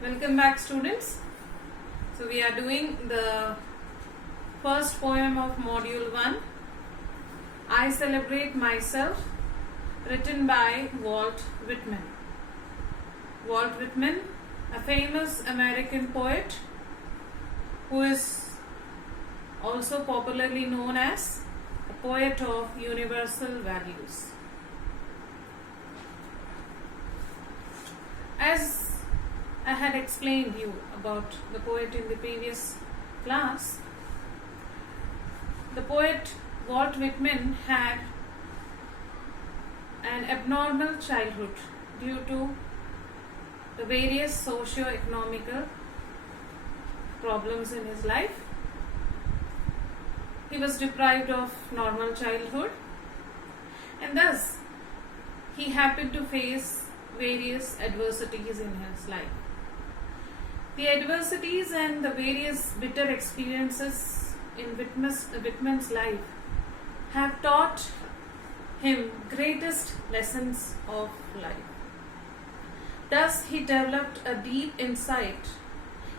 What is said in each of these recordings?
Welcome back, students. So we are doing the first poem of module 1, I Celebrate Myself, written by Walt Whitman. Walt Whitman, a famous American poet who is also popularly known as a poet of universal values. As I had explained you about the poet in the previous class, the poet Walt Whitman had an abnormal childhood due to the various socio-economical problems in his life. He was deprived of normal childhood, and thus he happened to face various adversities in his life. The adversities and the various bitter experiences in Whitman's life have taught him greatest lessons of life. Thus, he developed a deep insight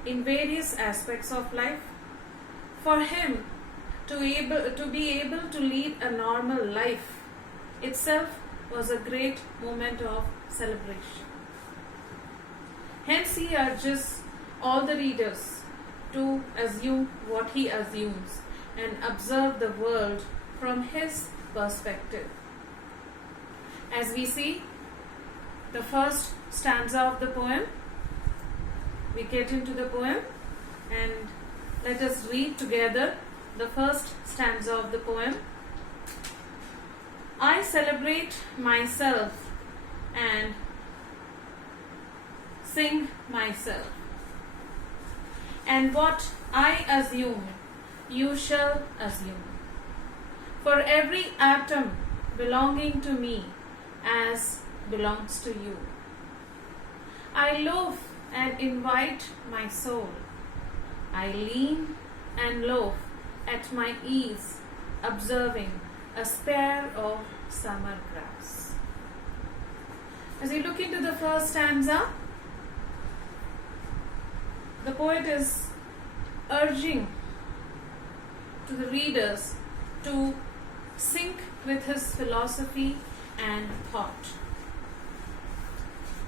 in various aspects of life. For him to be able to lead a normal life itself was a great moment of celebration. Hence, he urges all the readers to assume what he assumes and observe the world from his perspective. As we see the first stanza of the poem, we get into the poem and let us read together the first stanza of the poem. I celebrate myself and sing myself. And what I assume, you shall assume. For every atom belonging to me as belongs to you. I loaf and invite my soul. I lean and loaf at my ease, observing a spare of summer grass. As you look into the first stanza, the poet is urging to the readers to sync with his philosophy and thought.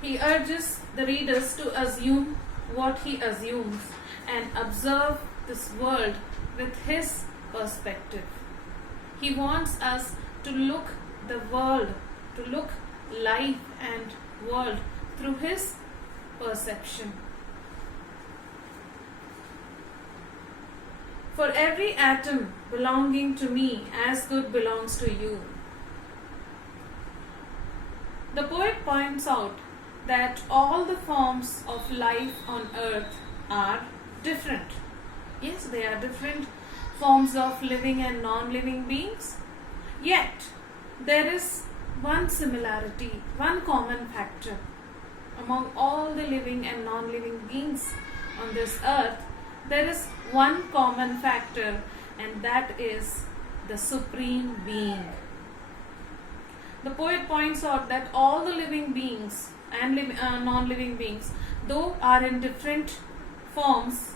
He urges the readers to assume what he assumes and observe this world with his perspective. He wants us to look the world, to look life and world through his perception. For every atom belonging to me as good belongs to you. The poet points out that all the forms of life on earth are different. Yes, they are different forms of living and non-living beings. Yet, there is one similarity, one common factor among all the living and non-living beings on this earth. There is one common factor, and that is the Supreme Being. The poet points out that all the living beings and non-living beings, though are in different forms,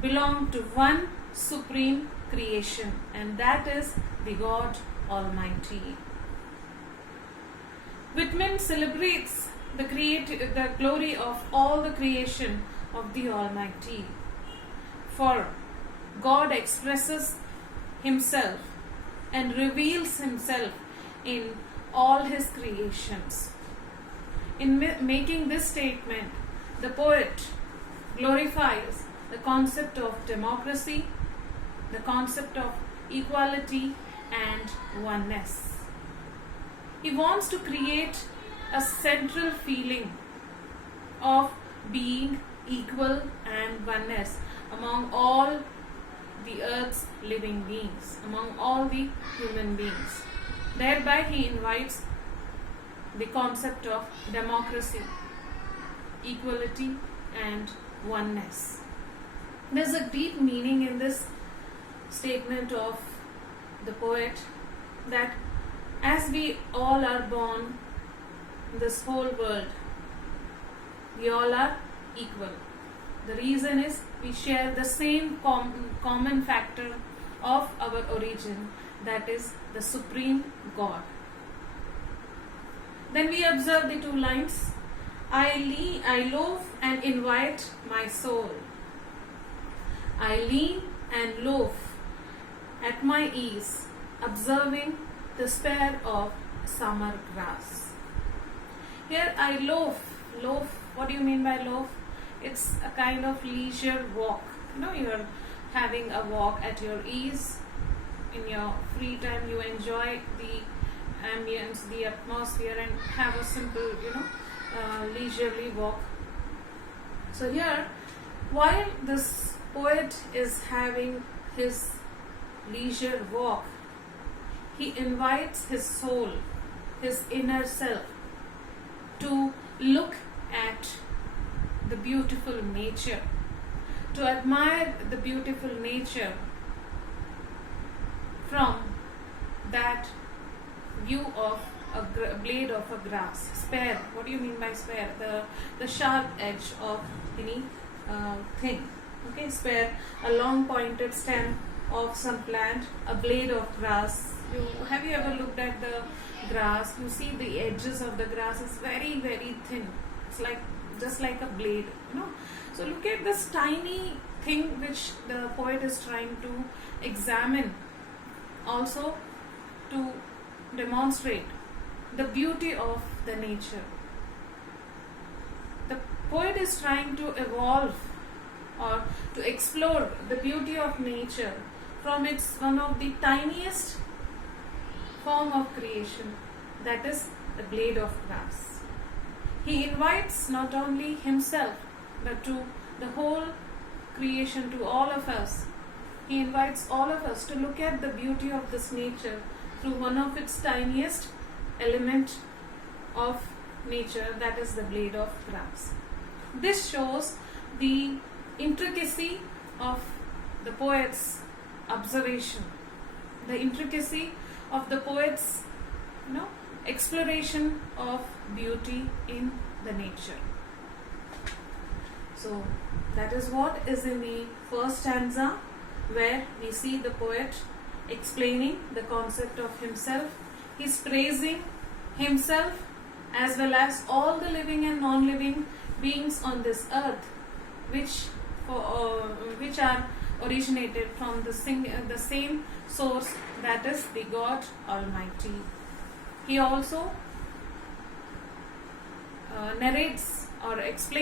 belong to one supreme creation, and that is the God Almighty. Whitman celebrates the glory of all the creation of the Almighty. For God expresses himself and reveals himself in all his creations. In making this statement, the poet glorifies the concept of democracy, the concept of equality and oneness. He wants to create a central feeling of being equal and oneness among all the earth's living beings, among all the human beings. Thereby he invites the concept of democracy, equality and oneness. There's a deep meaning in this statement of the poet, that as we all are born in this whole world, we all are equal. The reason is we share the same common factor of our origin, that is the Supreme God. Then we observe the two lines. I loaf and invite my soul. I lean and loaf at my ease, observing the spare of summer grass. Here I loaf. Loaf, what do you mean by loaf? It's a kind of leisure walk. You are having a walk at your ease. In your free time, you enjoy the ambience, the atmosphere, and have a simple, leisurely walk. So here, while this poet is having his leisure walk, he invites his soul, his inner self, to look at the beautiful nature, to admire the beautiful nature from that view of a blade of a grass. Spare, what do you mean by spare? The sharp edge of any thing. Okay, spare, a long pointed stem of some plant, a blade of grass. Have you ever looked at the grass? You see the edges of the grass is very, very thin. It's like just like a blade, So look at this tiny thing which the poet is trying to examine, also to demonstrate the beauty of the nature. The poet is trying to evolve or to explore the beauty of nature from its one of the tiniest form of creation, that is the blade of grass. He invites not only himself but to the whole creation, to all of us. He invites all of us to look at the beauty of this nature through one of its tiniest element of nature, that is the blade of grass. This shows the intricacy of the poet's observation, the intricacy of the poet's exploration of beauty in the nature. So that is what is in the first stanza, where we see the poet explaining the concept of himself. He's praising himself as well as all the living and non-living beings on this earth, which are originated from the same source, that is the God Almighty. He also narrates or explains